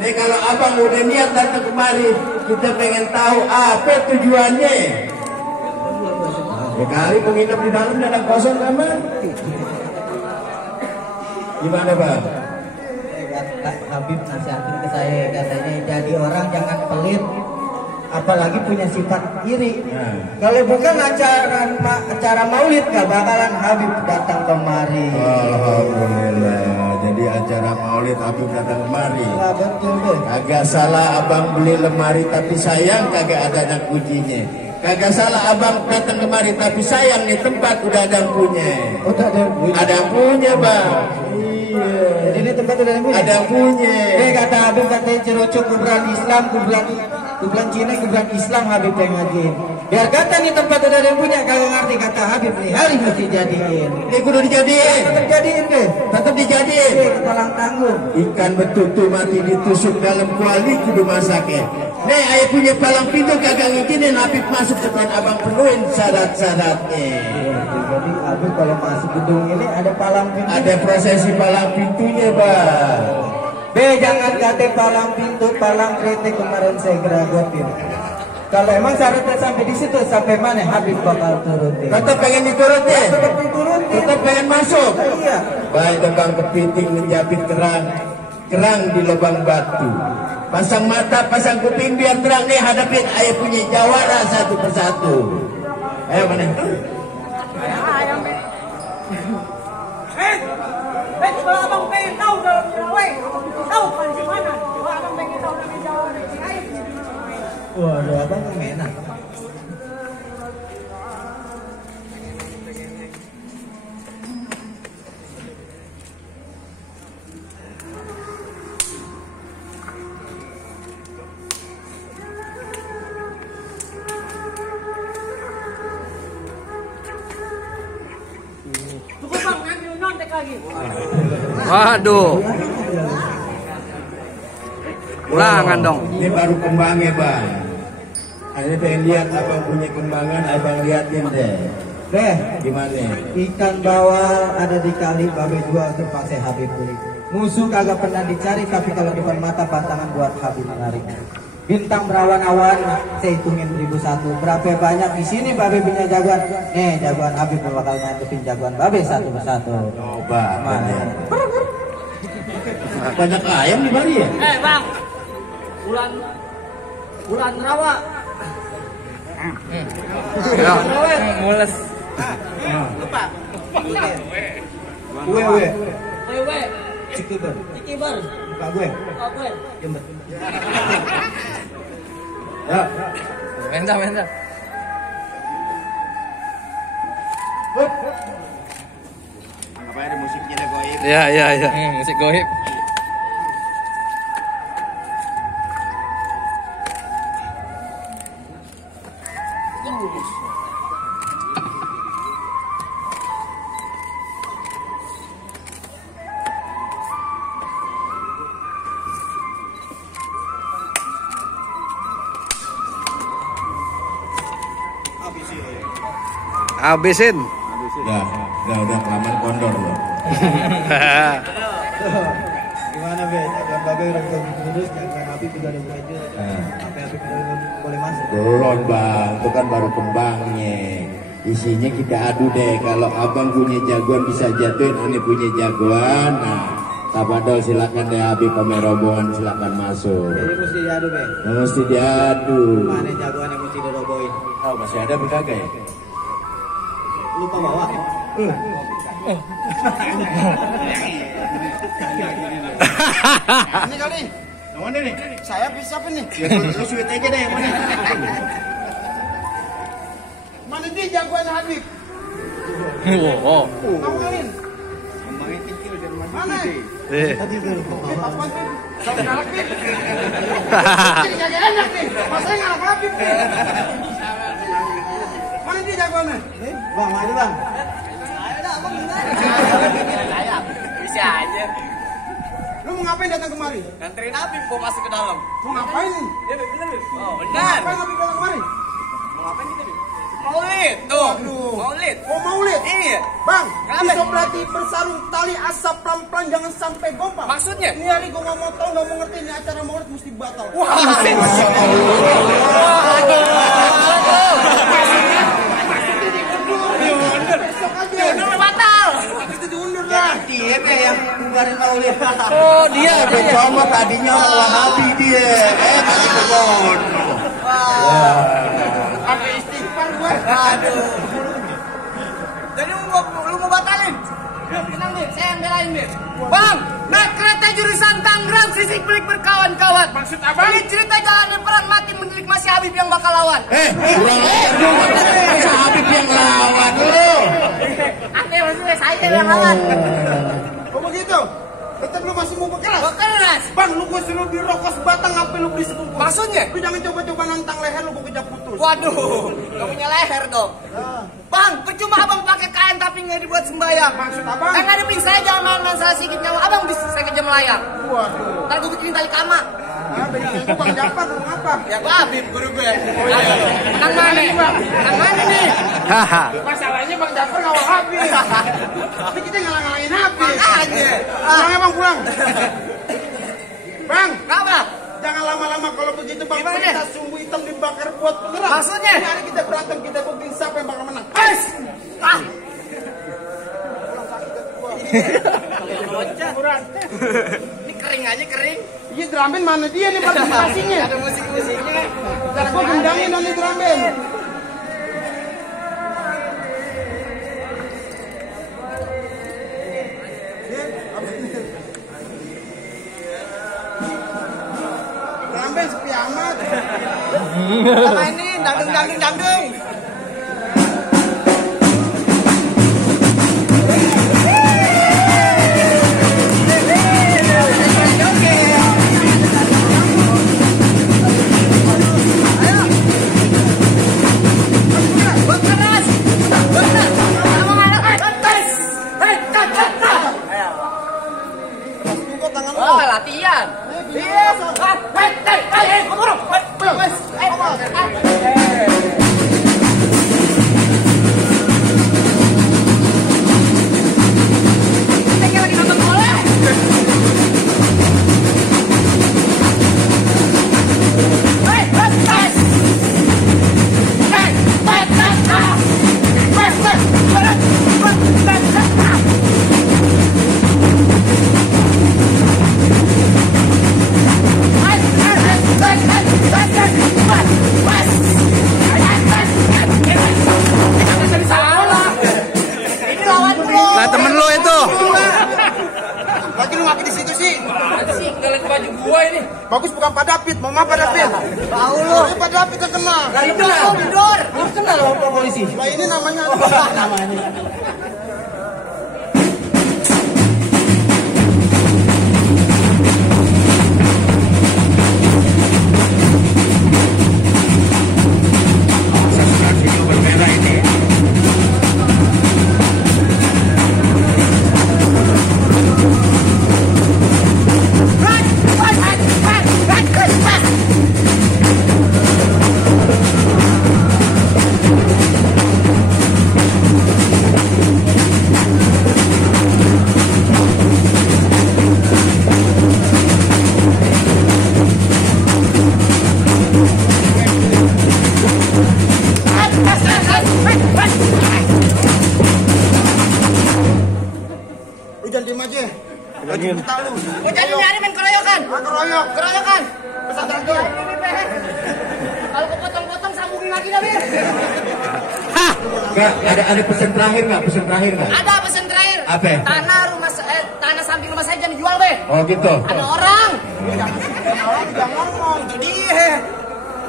Nih kalau abang udah niat datang kemari, kita pengen tahu apa tujuannya. Sekali menginap di dalam dan kosong kamar. Gimana bang? Habib nasihatin ke saya, katanya jadi orang jangan pelit, apalagi punya sifat iri. Kalau bukan acara maulid gak bakalan Habib datang kemari. Alhamdulillah. Jadi acara maulid Habib datang kemari. Wah, betul deh. Kagak salah abang beli lemari tapi sayang kagak ada yang kuncinya. Kagak salah abang datang kemari tapi sayang nih tempat udah ada yang punya. Udah ada yang punya. Ada yang punya bang. Iya. Jadi ini tempat udah ada yang punya. Ada yang punya. Kata Habib katanya cerucuk kuburan Islam, kuburan Cina, kuburan Islam Habib yang ngajiin. Biar kata nih tempat udah ada yang punya, kagak ngerti kata Habib nih hari mesti jadiin. Ini kudu dijadiin. Tetap jadiin deh. Tetap dijadiin. Kepala tanggung. Ikan betutu mati ditusuk dalam kuali kudu masaknya. Nih ayah punya palang pintu kagak ngizinin Habib masuk depan abang penuhin syarat-syaratnya. Jadi Habib kalau masuk gedung ini ada palang pintu. Ada prosesi palang pintunya bang. Jangan kata palang pintu, palang kritik kemarin saya geragotin. Kalau emang syaratnya sampai di situ, sampai mana Habib bakal turutin. Tetap pengen diturutin. Tetap diturutin. Tetap pengen masuk. Iya. Baik tegang kepiting menjapit kerang di lubang batu. Pasang mata, pasang kuping biar terang nih hadapin ayah punya jawara satu persatu. Ayo mana? Kalau abang pengen tahu dalam Jawa, tahu kan di mana? Kalau abang pengen tahu dalam Jawa, Waduh, abang enak. cukup bang, ambil nontek lagi. Waduh. Ulangan dong. Ini baru kembangnya bang. Ada pengen lihat abang punya kembangan, abang liatin deh. Gimana? Ikan bawal ada di kali, babe jual terpaksa Habib beli. Musuh kagak pernah dicari, tapi kalau depan mata pantangan buat Habib menarik. Bintang berawan-awan, saya hitungin 1001. Berapa banyak di sini babe punya jagoan? Nih jagoan Habib bakal nyantepin jagoan babe satu persatu. Coba. Banyak ayam di Bali ya? Bang, bulan rawa. Ya, mules. Lupa. Gue. Wewe, Cikiber. Cikiber. Buka gue. Oh, gue. Jember. Ya. Menta. Apa ada musiknya deh goib? Ya. Musik goib. Habisin. Udah kelamaan kondor loh. Gimana be? Jagoan babe udah terus, jagoan Habib juga udah mulai jual. Apa Habib boleh masuk? Belum bang, itu kan baru kembangnya. Isinya kita adu deh. Kalau abang punya jagoan bisa jatuhin, aneh punya jagoan. Nah, Tapadol silakan deh Habib pamer rombongan silakan masuk. Jadi mesti diadu be. Mesti diadu. Mana jagoan yang mesti dirobohin? Oh masih ada berkagak ya? Lupa bawa. Ini kali. Yang mana nih? Saya bisa apa nih? Ya lu sweet aja deh yang mana? Mana dia jagoan Habib? Oh. Ngomongin. Kembangnya kecil dari Mana? Tadi tuh. Sampai ngalak nih. Jadi kagak enak nih. Masanya ngalak Habib nih. Mana dia jagoannya? Bang, aja bang. Bisa aja. Lu mau ngapain datang kemari? Nganterin Habib mau masuk ke dalam. Mau ngapain nih? Oh, Mau benar. ngapain Habib datang kemari? Mau ngapain kita, Bib? Maulid, tuh. Aduh. Maulid. Oh maulid? Iya. Bang, Kenapa? bisa berarti bersarung tali asap pelan-pelan jangan sampai gompang. Maksudnya? Ini hari gue nggak mau tahu, nggak mau ngerti ini acara maulid mesti batal. Wah, Besok aja. udah batal. Itu diundur lah. Dia yang bubarin maulid. Oh, dia. Udah coba tadinya orang Wahabi dia. Tadi kebon. Sampai istighfar gue. Aduh. Jadi lu mau batalin? Tenang nih, saya yang belain nih. Bang, naik kereta jurusan Tangerang, sisik pelik berkawan-kawan. Maksud abang? Ini cerita jalannya perang mati mendidik masih Habib yang bakal lawan. Kurang aja. Habib yang lawan lu. Oke, maksudnya saya yang lawan. Oh begitu? Tetap lu masih mau berkeras? Keras. Bang, lu gue suruh beli rokok sebatang, apa lu beli sebungkus? Maksudnya? Lu jangan coba-coba nantang leher lu, gue kejap putus. Waduh, gak punya leher dong. Bang, percuma abang pakai kain tapi nggak dibuat sembayang. Maksud abang? Kan ngadepin saya jangan main-main salah sikit nyawa. Abang bisa saya kerja melayang. Waduh. Ntar gue bikinin tali kama. Itu Bang Jafar, lu ngapa? Ya gue Habib, guru gue. Menang mana? Menang mana nih? Haha. Masalahnya Bang Jafar ngawal habis. Tapi kita ngalang-ngalangin habis. Makanya. Pulang ya Bang, pulang. Bang, Kenapa? jangan lama-lama kalau begitu Bang. Gimana? Kita sumbu hitam dibakar buat penggerak. Maksudnya? Ini hari kita berantem, kita buktiin siapa yang bakal menang. Guys! Ah! Ini kering aja kering. Iya, drum band mana dia nih partisipasinya? Ada musik-musiknya. Gua gendangin dong nih drum band. Drum band sepi amat. Apa ini? Dangdung. Berkeras. Kamu anak atas. Tunggu tangan lu. Oh, latihan. Iya. Kita lagi nonton bola. Ini lawan bro. Lah temen lo itu. Lagi lu ngapain di situ sih? Sih, nggak lihat baju gua ini. Bagus bukan Pak David, mau Pak David? Tahu lu. Ini Pak David yang kenal. Tidur. Lu kenal sama polisi? Lah ini namanya Namanya. lu jangan diem aja. Lagi kita lu. Gua jadi nyari main keroyokan. Keroyok. Keroyokan. Pesantren tuh. Kalau kepotong-potong sambungin lagi dah, Bir. Kak, ada pesan terakhir nggak? Pesan terakhir nggak? Ada pesan terakhir. Apa? Tanah samping rumah saya jangan dijual, Be. Oh gitu. Ada orang. Jangan ngomong. Itu dia.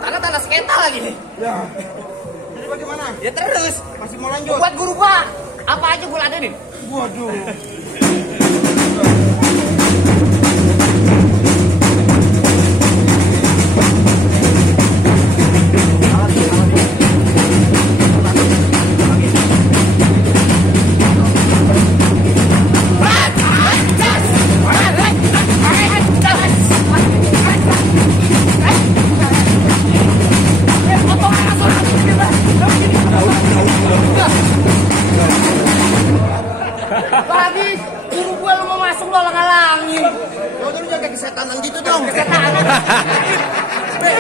Tanah sekitar lagi. Ya. Jadi bagaimana? Ya terus. Masih mau lanjut? Buat guru gua. Apa aja gua ladenin. Waduh. setan.